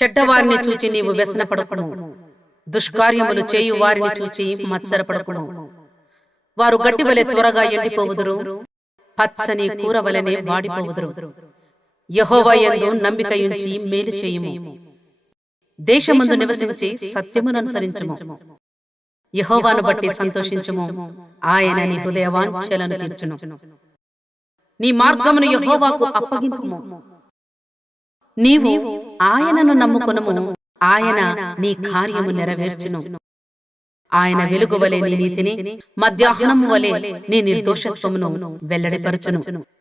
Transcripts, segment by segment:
చెడ్డవారిని చూచి నీవు వ్యసనపడకును, దుష్కార్యములు చేయు వారిని చూచి మత్సరపడకును. వారు గడ్డి వలె త్వరగా ఎండిపోవుదురు, పచ్చని కూర వలెనే వాడిపోవుదురు. యెహోవా యందు నమ్మికయుంచి మేలు చేయుము, దేశమందు నివసించి సత్యమును అనుసరించుము. యెహోవాను బట్టి సంతోషించుము, ఆయన నీ హృదయ వాంఛలను తీర్చును. నీ మార్గమును యెహోవాకు అప్పగింపుము, నీవు ఆయనను నమ్ముకొనుము, ఆయన నీ కార్యము నెరవేర్చును. ఆయన వెలుగు వలె నీ నీతిని, మధ్యాహ్నము వలె నీ నిర్దోషత్వమును వెల్లడిపరచును.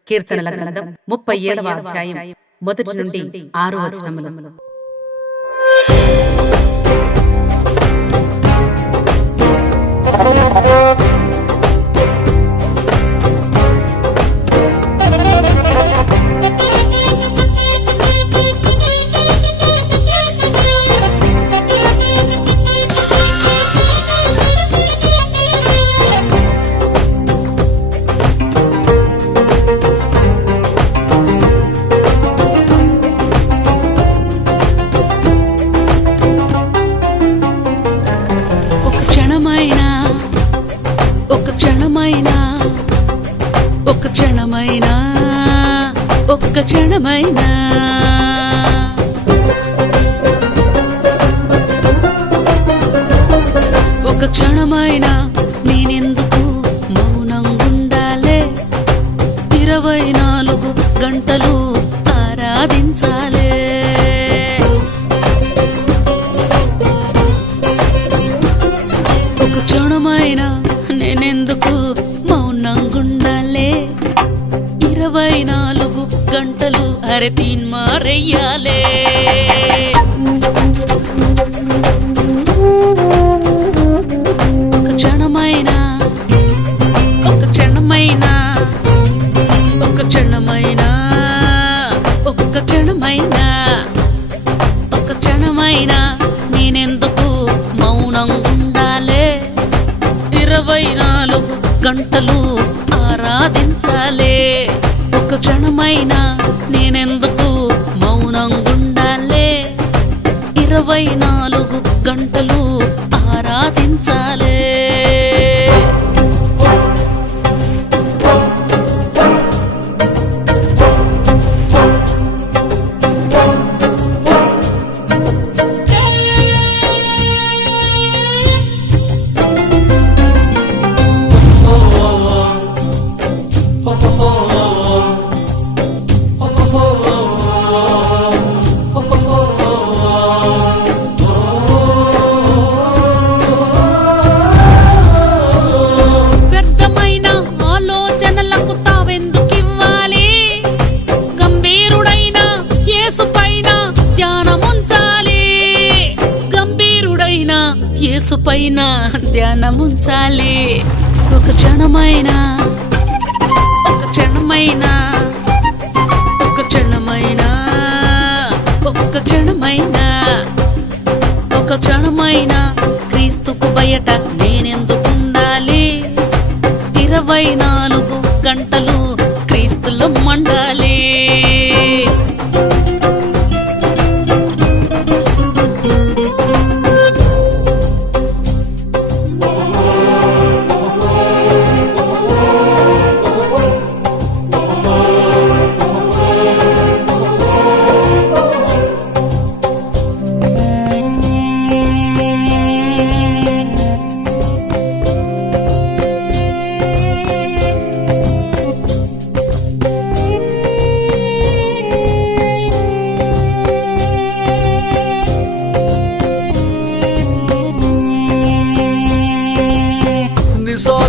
కీర్తనల గ్రంథం 37వ అధ్యాయం 1 నుండి 6 వచనములు. ఒక్క క్షణమైనా ఒక క్షణమైనా నేనెందుకు మౌనంగుండాలే? 24 గంటలు ఆరాధించాలే. ఒక క్షణమైనా నేనెందుకు మౌనంగుండాలే? 24 గంటలు తీన్మారెయ్యాలే. ఒక క్షణమైనా ఒక క్షణమైనా ఒక క్షణమైనా ఒక్క క్షణమైనా ఒక క్షణమైనా నేనెందుకు మౌనంగుండాలే? 24 గంటలు ఆరాధించాలే. ఒక క్షణమైనా నేనెందుకు మౌనంగుండాలే? 24 గంటలు ఆరాధించాలే. యేసుపైన ధ్యానముంచాలి. ఒక క్షణమైనా ఒక క్షణమైనా ఒక క్షణమైనా ఒక్క క్షణమైనా ఒక క్షణమైనా క్రీస్తుకు బయట నేనెందుకుండాలి? 24 గంటలు క్రీస్తులో మండాలి.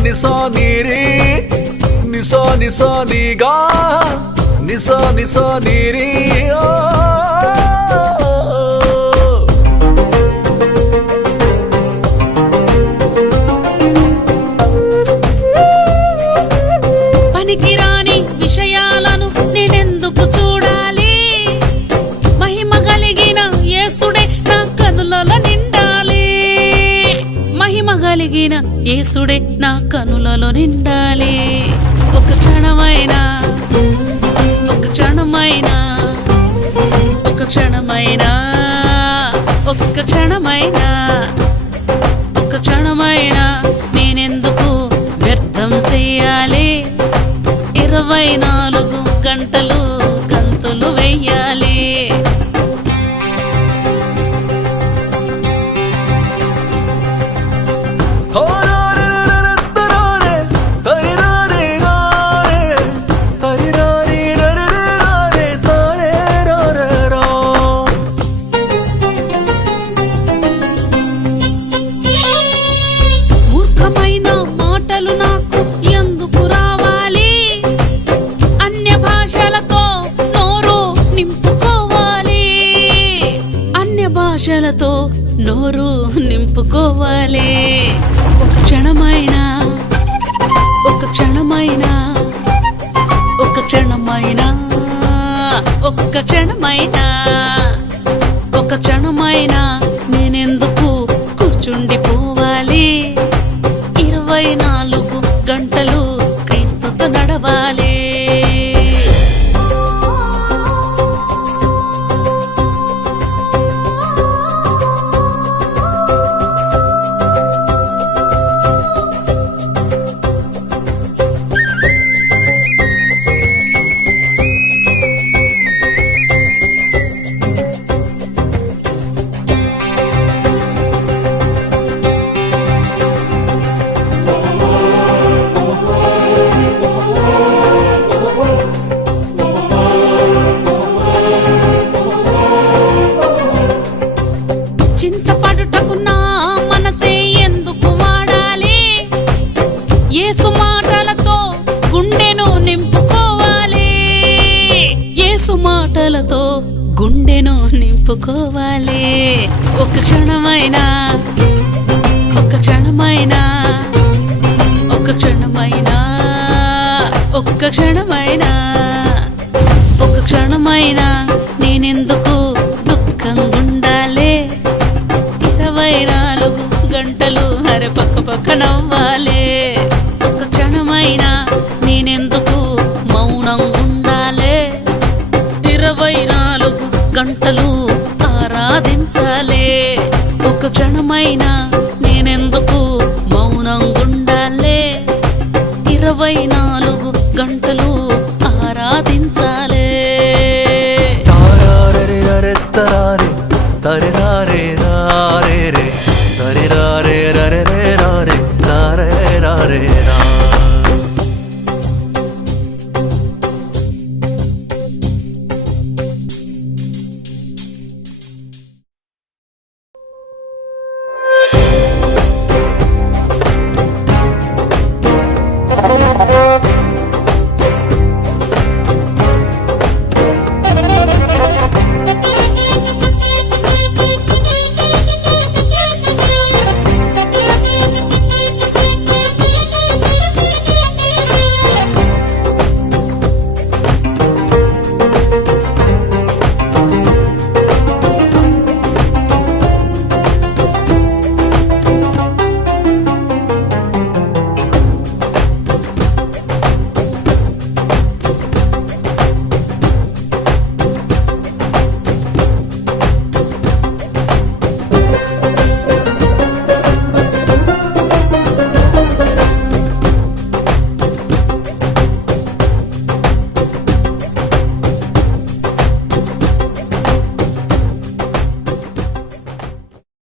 నిసా నీరే నిసా నిసా నీగా నిసా నిసా నీరే పనికిరాని విషయాలను నేనెందుకు చూడాలి? మహిమ కలిగిన యేసుడే నా కనులలో నిండాలి. మహిమ కలిగిన యేసుడే నా కనులలో నిండాలి. ఒక క్షణమైనా ఒక క్షణమైనా ఒక క్షణమైనా ఒక్క క్షణమైనా ఒక్క క్షణమైనా నేనెందుకు వ్యర్థం చెయ్యాలి 24 గంటలు గంతులు వెయ్యాలి మూర్ఖమైన మాటలు నాకు ఎందుకు రావాలి అన్య భాషలతో నోరు నింపుకోవాలి అన్య భాషలతో నోరు నింపుకోవాలి ఒక క్షణమైనా ఒక క్షణమైనా ఒక క్షణమైనా ఒక్క క్షణమైనా ఒక క్షణమైనా నేనెందుకు కూర్చుండిపోవాలి 24 గంటలు క్రీస్తుతో నడవాలి చింతపడుటకు నా మనసే ఎందుకు వాడాలి యేసు మాటలతో గుండెను నింపుకోవాలి యేసు మాటలతో గుండెను నింపుకోవాలి ఒక క్షణమైనా ఒక క్షణమైనా ఒక క్షణమైనా ఒక్క క్షణమైనా ఒక క్షణమైనా నేనెందుకు దుఃఖంగా ఉండాలి 24 గంటలు అరే పక్క నవ్వాలి ఒక క్షణమైనా నేనెందుకు మౌనం ఉండాలి 24 గంటలు ఆరాధించాలి ఒక క్షణమైనా నేనెందుకు మౌనం ఉండాలి 24 గంటలు ఆరాధించాలి తరే రారే రారే రే తరే రారే రారే